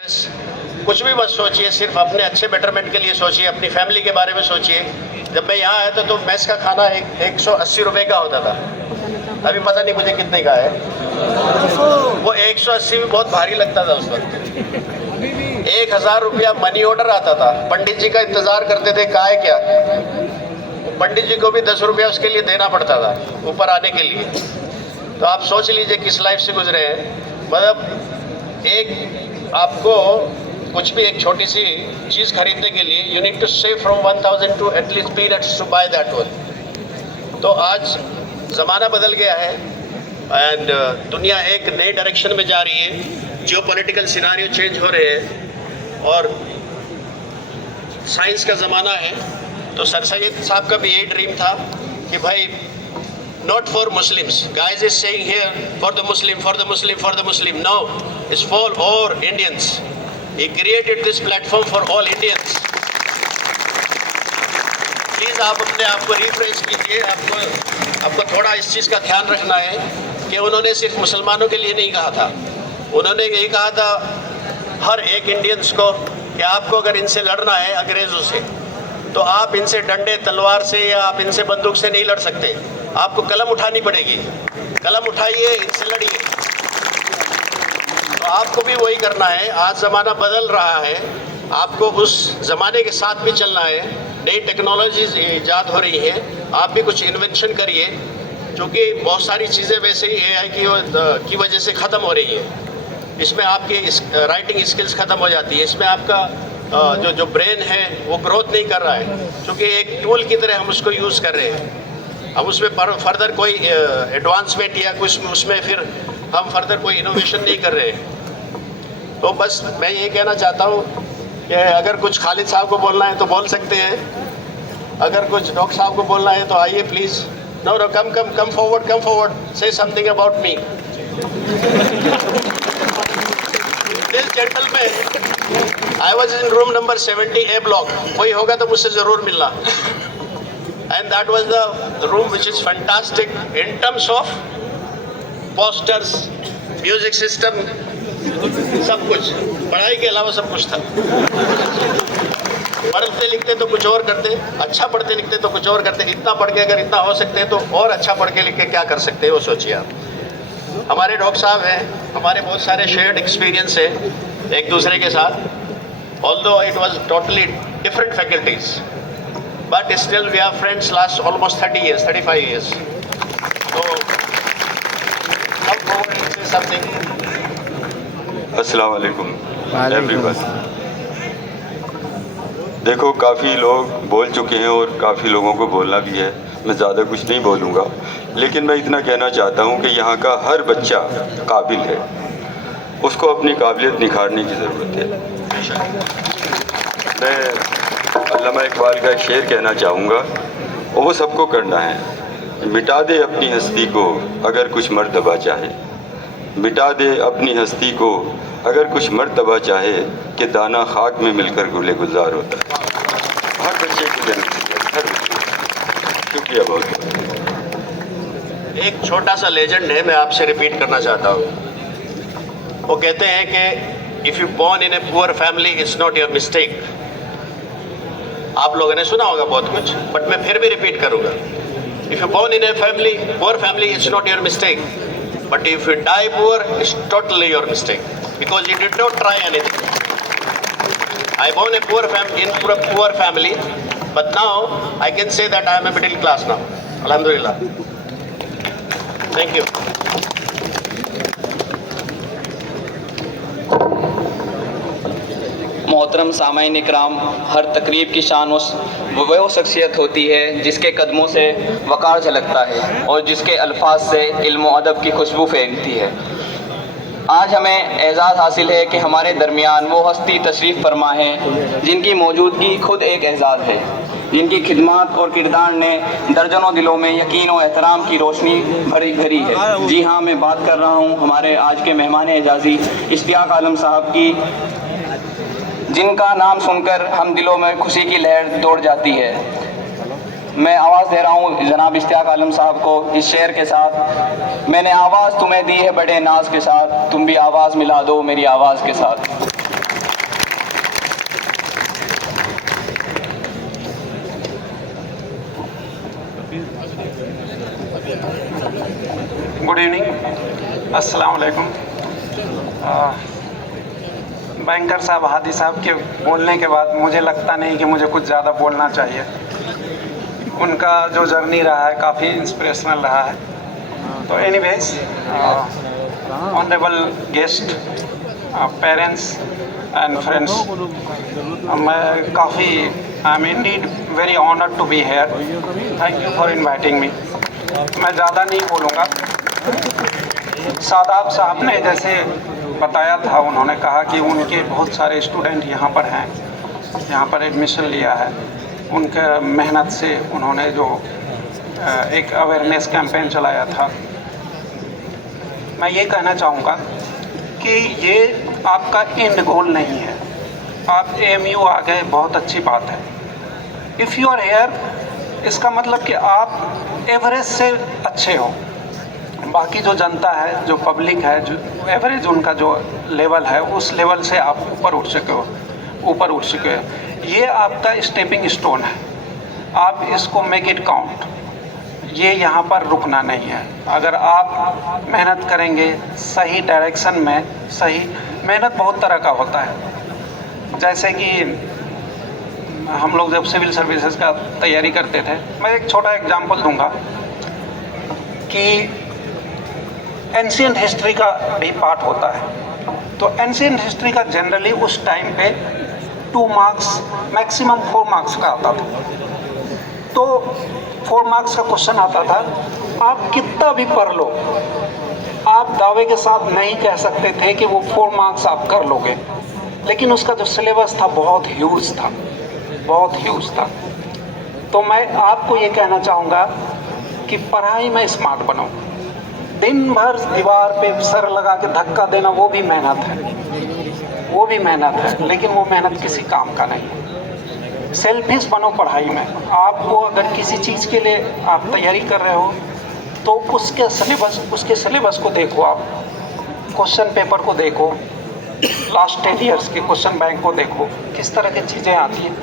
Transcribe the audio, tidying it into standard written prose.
कुछ भी मत सोचिए, सिर्फ अपने अच्छे बेटरमेंट के लिए सोचिए, अपनी फैमिली के बारे में सोचिए। जब मैं यहाँ आया था तो मैस का खाना 180 रुपये का होता था, अभी पता नहीं मुझे कितने का है। वो 180 भी बहुत भारी लगता था उस वक्त। 1000 रुपया मनी ऑर्डर आता था, पंडित जी का इंतजार करते थे, का है क्या, पंडित जी को भी 10 रुपया उसके लिए देना पड़ता था ऊपर आने के लिए। तो आप सोच लीजिए किस लाइफ से गुजरे हैं। मतलब एक आपको कुछ भी एक छोटी सी चीज़ खरीदने के लिए you need to save from 1000 to at least peanuts to buy that one. तो आज ज़माना बदल गया है एंड दुनिया एक नए डायरेक्शन में जा रही है, जियो पॉलिटिकल सिनारियो चेंज हो रहे हैं और साइंस का ज़माना है। तो सर सैयद साहब का भी यही ड्रीम था कि भाई not for Muslims, guys is saying here for the Muslim, for the Muslim, for the Muslim. No, it's for all Indians. He created this platform for all Indians. Please आप अपने आप को रिफ्रेश कीजिए। आपको थोड़ा इस चीज़ का ध्यान रखना है कि उन्होंने सिर्फ मुसलमानों के लिए नहीं कहा था, उन्होंने यही कहा था हर एक इंडियंस को कि आपको अगर इनसे लड़ना है अंग्रेज़ों से, तो आप इनसे डंडे तलवार से या आप इनसे बंदूक से नहीं लड़ सकते, आपको कलम उठानी पड़ेगी। कलम उठाइए, इनसे लड़िए। तो आपको भी वही करना है। आज ज़माना बदल रहा है, आपको उस ज़माने के साथ भी चलना है। नई टेक्नोलॉजीज ईजाद हो रही है, आप भी कुछ इन्वेंशन करिए, क्योंकि बहुत सारी चीज़ें वैसे ही एआई की वजह से ख़त्म हो रही है। इसमें आपकी राइटिंग स्किल्स ख़त्म हो जाती है, इसमें आपका जो ब्रेन है वो ग्रोथ नहीं कर रहा है, क्योंकि एक टूल की तरह हम उसको यूज़ कर रहे हैं। हम उसमें फर्दर कोई एडवांसमेंट या कुछ उसमें फिर हम फर्दर कोई इनोवेशन नहीं कर रहे हैं। तो बस मैं ये कहना चाहता हूँ कि अगर कुछ खालिद साहब को बोलना है तो बोल सकते हैं, अगर कुछ डॉक्टर साहब को बोलना है तो आइए please. No come forward, say something about me. This gentleman, I was in room number 70A block, कोई होगा तो मुझसे ज़रूर मिलना। And that was the room which is fantastic in terms of posters, music system, सब कुछ, पढ़ाई के अलावा सब कुछ था। पढ़ते लिखते तो कुछ और करते, अच्छा पढ़ते लिखते तो कुछ और करते। इतना पढ़ के अगर इतना हो सकते हैं तो और अच्छा पढ़ के लिख के क्या कर सकते हैं वो सोचिए आप। हमारे डॉक्टर साहब हैं, हमारे बहुत सारे शेयर्ड एक्सपीरियंस है एक दूसरे के साथ। Although it was totally different faculties, but still we are friends last almost 30 years, 35 years. So come forward and say something. अस्सलाम वालेकुम एवरीवन। देखो काफ़ी लोग बोल चुके हैं और काफ़ी लोगों को बोलना भी है, मैं ज़्यादा कुछ नहीं बोलूँगा, लेकिन मैं इतना कहना चाहता हूँ कि यहाँ का हर बच्चा काबिल है, उसको अपनी काबिलियत निखारने की ज़रूरत है। मैं अल्लामा इकबाल का एक शेर कहना चाहूँगा, और वो सबको करना है। मिटा दे अपनी हस्ती को अगर कुछ मर्तबा चाहे, मिटा दे अपनी हस्ती को अगर कुछ मर्तबा चाहे, कि दाना खाक में मिलकर गुले गुलजार होता है। हर बच्चे को देना चाहिए, हर बच्चे। शुक्रिया बहुत। एक छोटा सा लेजेंड है, मैं आपसे रिपीट करना चाहता हूँ। वो कहते हैं कि if you born in A poor family it's not your mistake. आप लोगों ने सुना होगा बहुत कुछ, बट मैं फिर भी रिपीट करूँगा। If you born in a family, poor family, it's not your mistake, but if you die poor it's totally your mistake, because you did not try anything. I born a poor family in poor family, but now I can say that I am a middle class now, अल्हम्दुलिल्लाह। Thank you. मोहतरम सामाईन इकराम, हर तकरीब की शान वो शख्सियत होती है जिसके कदमों से वक़ार झलकता है और जिसके अल्फाज से इल्म व अदब की खुशबू फैलती है। आज हमें एज़ाज़ हासिल है कि हमारे दरमियान वो हस्ती तशरीफ़ फरमा है जिनकी मौजूदगी खुद एक एज़ाज़ है, जिनकी खिदमत और किरदार ने दर्जनों दिलों में यकीन और एहतराम की रोशनी भरी है। जी हाँ, मैं बात कर रहा हूँ हमारे आज के मेहमान एजाज़ी इश्तियाक आलम साहब की, जिनका नाम सुनकर हम दिलों में खुशी की लहर दौड़ जाती है। मैं आवाज़ दे रहा हूँ जनाब इश्तियाक आलम साहब को इस शेर के साथ। मैंने आवाज़ तुम्हें दी है बड़े नाज के साथ, तुम भी आवाज़ मिला दो मेरी आवाज़ के साथ। अस्सलाम वालेकुम। बैंकर साहब, हादी साहब के बोलने के बाद मुझे लगता नहीं कि मुझे कुछ ज़्यादा बोलना चाहिए। उनका जो जर्नी रहा है काफ़ी इंस्पिरेशनल रहा है। तो anyways, honourable guest, parents and friends, मैं काफ़ी I am indeed very honoured to be here. Thank you for inviting me. मैं ज़्यादा नहीं बोलूँगा। सादाब साहब ने जैसे बताया था, उन्होंने कहा कि उनके बहुत सारे स्टूडेंट यहाँ पर हैं, यहाँ पर एडमिशन लिया है। उनके मेहनत से उन्होंने जो एक अवेयरनेस कैंपेन चलाया था। मैं ये कहना चाहूँगा कि ये आपका एंड गोल नहीं है। आप AMU आ गए, बहुत अच्छी बात है। इफ़ यू आर हेयर, इसका मतलब कि आप एवरेज से अच्छे हो। बाकी जो जनता है, जो पब्लिक है, जो एवरेज उनका जो लेवल है, उस लेवल से आप ऊपर उठ चुके हो। ये आपका स्टेपिंग स्टोन है। आप इसको मेक इट काउंट। ये यहाँ पर रुकना नहीं है। अगर आप मेहनत करेंगे सही डायरेक्शन में, सही मेहनत बहुत तरह का होता है। जैसे कि हम लोग जब सिविल सर्विसेज का तैयारी करते थे, मैं एक छोटा एग्जांपल दूंगा कि एंशिएंट हिस्ट्री का भी पार्ट होता है। तो एंशिएंट हिस्ट्री का जनरली उस टाइम पे 2 मार्क्स, मैक्सिमम 4 मार्क्स का आता था। तो 4 मार्क्स का क्वेश्चन आता था। आप कितना भी पढ़ लो, आप दावे के साथ नहीं कह सकते थे कि वो 4 मार्क्स आप कर लोगे। लेकिन उसका जो सिलेबस था बहुत ह्यूज था। तो मैं आपको ये कहना चाहूँगा कि पढ़ाई में स्मार्ट बनो। दिन भर दीवार पे सर लगा के धक्का देना वो भी मेहनत है, लेकिन वो मेहनत किसी काम का नहीं है। सेल्फिश बनो पढ़ाई में। आपको अगर किसी चीज़ के लिए आप तैयारी कर रहे हो तो उसके सिलेबस को देखो, आप क्वेश्चन पेपर को देखो, लास्ट 10 ईयर्स के क्वेश्चन बैंक को देखो, किस तरह की चीज़ें आती हैं।